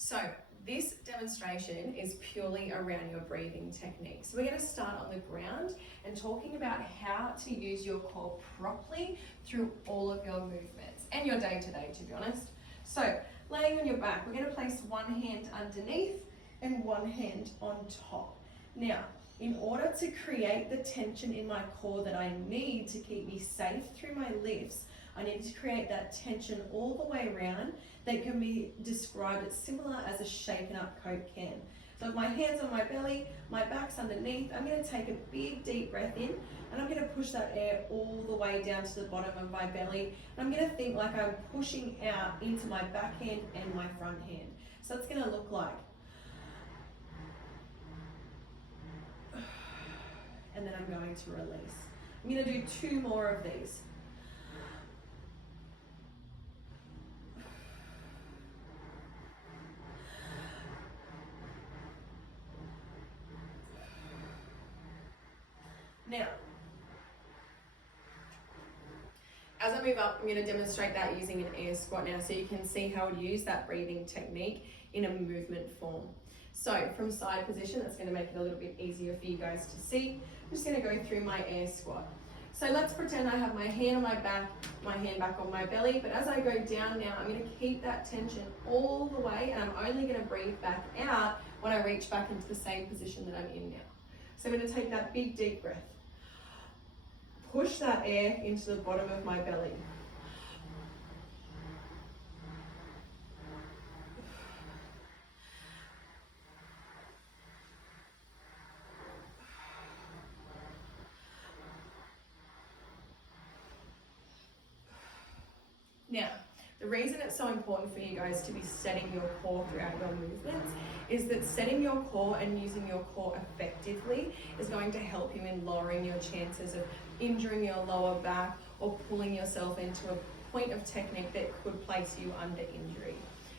So this demonstration is purely around your breathing technique. So we're going to start on the ground and talking about how to use your core properly through all of your movements and your day-to-day, to be honest. So laying on your back, we're going to place one hand underneath and one hand on top. Now, in order to create the tension in my core that I need to keep me safe through my lifts, I need to create that tension all the way around that can be described as similar as a shaken up Coke can. So if my hands on my belly, my back's underneath, I'm going to take a big deep breath in and I'm going to push that air all the way down to the bottom of my belly. And I'm going to think like I'm pushing out into my back hand and my front hand. So it's going to look like, and then I'm going to release. I'm going to do 2 more of these. Now, as I move up, I'm going to demonstrate that using an air squat now so you can see how to use that breathing technique in a movement form. So from side position, that's going to make it a little bit easier for you guys to see. I'm just going to go through my air squat. So let's pretend I have my hand on my back, my hand back on my belly, but as I go down now, I'm going to keep that tension all the way and I'm only going to breathe back out when I reach back into the same position that I'm in now. So I'm going to take that big deep breath. Push that air into the bottom of my belly. Now, the reason it's so important for you guys to be setting your core throughout your movements is that setting your core and using your core effectively is going to help you in lowering your chances of injuring your lower back or pulling yourself into a point of technique that could place you under injury.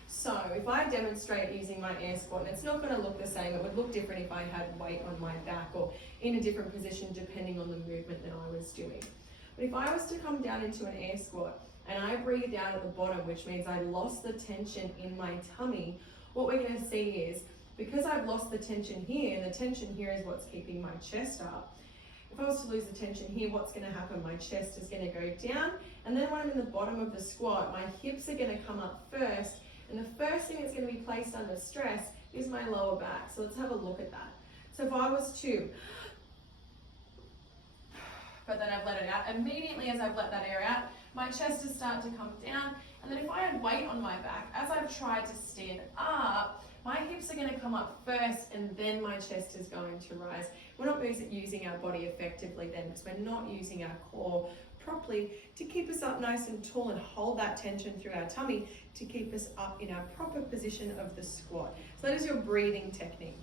So if I demonstrate using my air squat, and it's not going to look the same, it would look different if I had weight on my back or in a different position depending on the movement that I was doing. But if I was to come down into an air squat and I breathe down at the bottom, which means I lost the tension in my tummy, what we're going to see is, because I've lost the tension here, and the tension here is what's keeping my chest up, if I was to lose the tension here, what's going to happen? My chest is going to go down, and then when I'm in the bottom of the squat, my hips are going to come up first, and the first thing that's going to be placed under stress is my lower back. So let's have a look at that. So if I was to, but then I've let it out, immediately as I've let that air out, my chest is starting to come down, and then if I had weight on my back, as I've tried to stand up, my hips are going to come up first and then my chest is going to rise. We're not using our body effectively then because we're not using our core properly to keep us up nice and tall and hold that tension through our tummy to keep us up in our proper position of the squat. So that is your breathing technique.